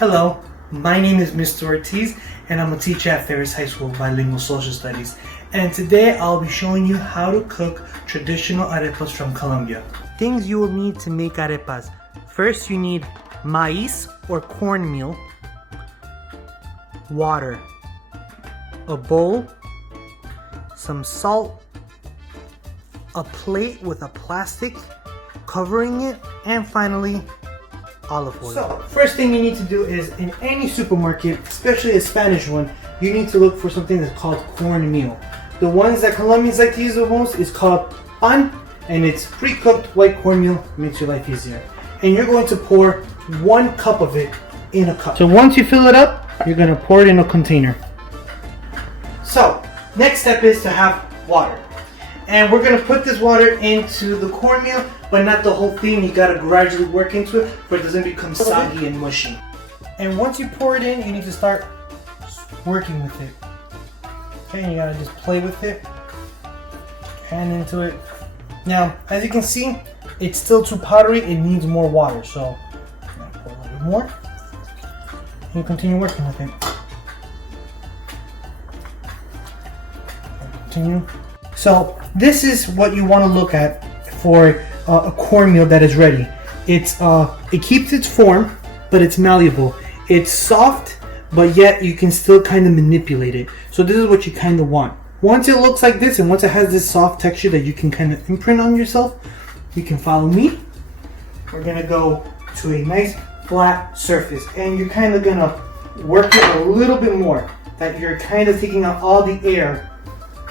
Hello, my name is Mr. Ortiz and I'm a teacher at Ferris High School Bilingual Social Studies. And today I'll be showing you how to cook traditional arepas from Colombia. Things you will need to make arepas. First you need maíz or cornmeal, water, a bowl, some salt, a plate with a plastic covering it, and finally olive oil. So, first thing you need to do is in any supermarket, especially a Spanish one, you need to look for something that's called cornmeal. The ones that Colombians like to use the most is called pan, and it's pre-cooked white cornmeal, makes your life easier. And you're going to pour 1 cup of it in a cup. So once you fill it up, you're going to pour it in a container. So, next step is to have water. And we're going to put this water into the cornmeal, but not the whole thing. You got to gradually work into it where it doesn't become soggy and mushy. And once you pour it in, you need to start working with it. Okay, and you got to just play with it. Hand into it. Now, as you can see, it's still too powdery. It needs more water. So, I'm going to pour a little bit more. And you continue working with it. Continue. So this is what you want to look at for a cornmeal that is ready. It keeps its form, but it's malleable. It's soft, but yet you can still kind of manipulate it. So this is what you kind of want. Once it looks like this, and once it has this soft texture that you can kind of imprint on yourself, you can follow me. We're gonna go to a nice flat surface, and you're kind of gonna work it a little bit more, that you're kind of taking out all the air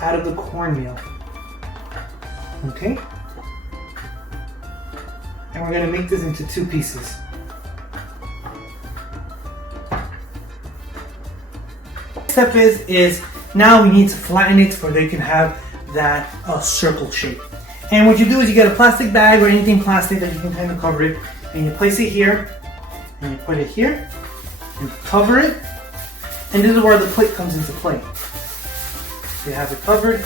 out of the cornmeal. Okay? And we're going to make this into 2 pieces. Next step is now we need to flatten it so they can have that circle shape. And what you do is you get a plastic bag or anything plastic that you can kind of cover it, and you place it here, and you put it here, and cover it, and this is where the plate comes into play. You have it covered.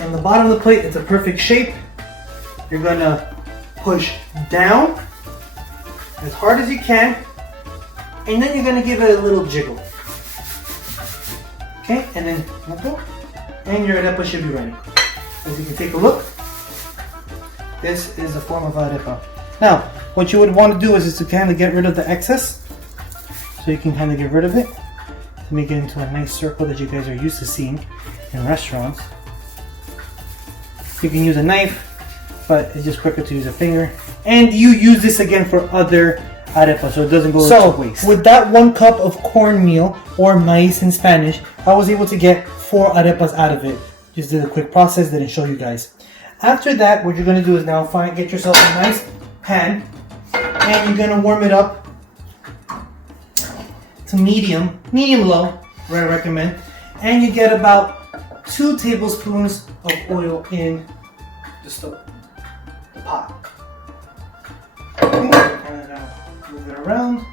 And the bottom of the plate, it's a perfect shape. You're gonna push down as hard as you can, and then you're gonna give it a little jiggle. Okay, and then let go, and your arepa should be ready. As you can take a look, this is a form of arepa. Now, what you would want to do is to kind of get rid of the excess. So you can kind of get rid of it to make it into a nice circle that you guys are used to seeing in restaurants. You can use a knife, but it's just quicker to use a finger. And you use this again for other arepas, so it doesn't go to waste. So with that 1 cup of cornmeal, or maíz in Spanish, I was able to get 4 arepas out of it. Just did a quick process, didn't show you guys. After that, what you're going to do is now get yourself a nice pan, and you're going to warm it up to medium low, what I recommend, and you get about 2 tablespoons of oil in the stove, the pot. Okay, move it around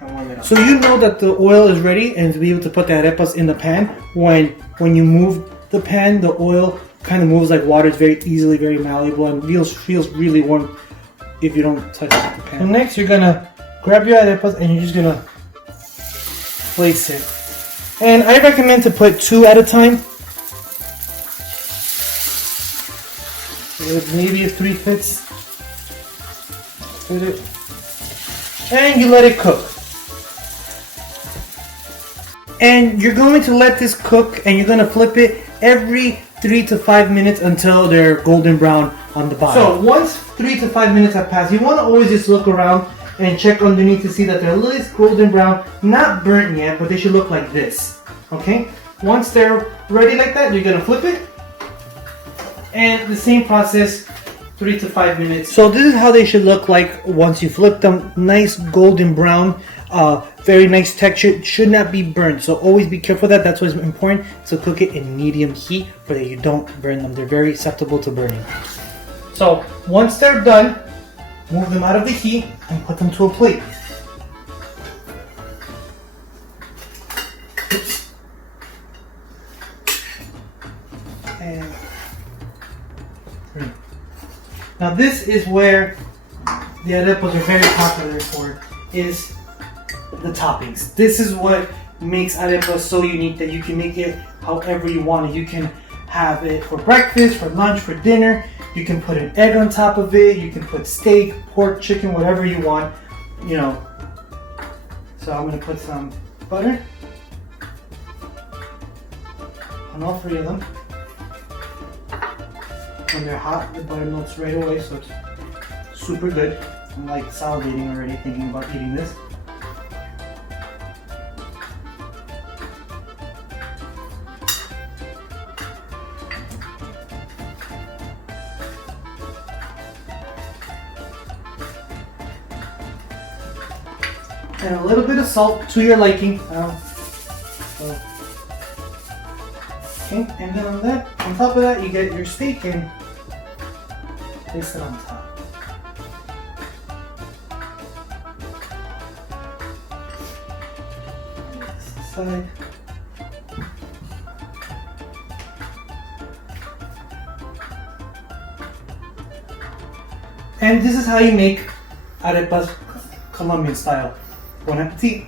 and warm it up. So you know that the oil is ready, and to be able to put the arepas in the pan, when you move the pan, the oil kind of moves like water. It's very easily, very malleable, and feels really warm if you don't touch it with the pan. And next you're gonna grab your arepas and you're just gonna place it. And I recommend to put 2 at a time. Maybe if 3 fits. Put it. And you let it cook. And you're going to let this cook, and you're going to flip it every 3 to 5 minutes until they're golden brown on the bottom. So once 3 to 5 minutes have passed, you want to always just look around and check underneath to see that they're a little golden brown, not burnt yet, but they should look like this. Okay? Once they're ready like that, you're gonna flip it, and the same process, 3 to 5 minutes. So this is how they should look like once you flip them. Nice golden brown, very nice texture. It should not be burnt, so always be careful of that. That's what's important, to cook it in medium heat so that you don't burn them. They're very susceptible to burning. So once they're done, move them out of the heat and put them to a plate. And 3. Now this is where the arepas are very popular for, is the toppings. This is what makes arepas so unique that you can make it however you want it. You can have it for breakfast, for lunch, for dinner. You can put an egg on top of it. You can put steak, pork, chicken, whatever you want, you know. So I'm gonna put some butter on all three of them. When they're hot, the butter melts right away, so it's super good. I'm like salivating already thinking about eating this. And a little bit of salt to your liking. Okay, and then on top of that, you get your steak and place it on top. This side. And this is how you make arepas Colombian style. Bon appetit!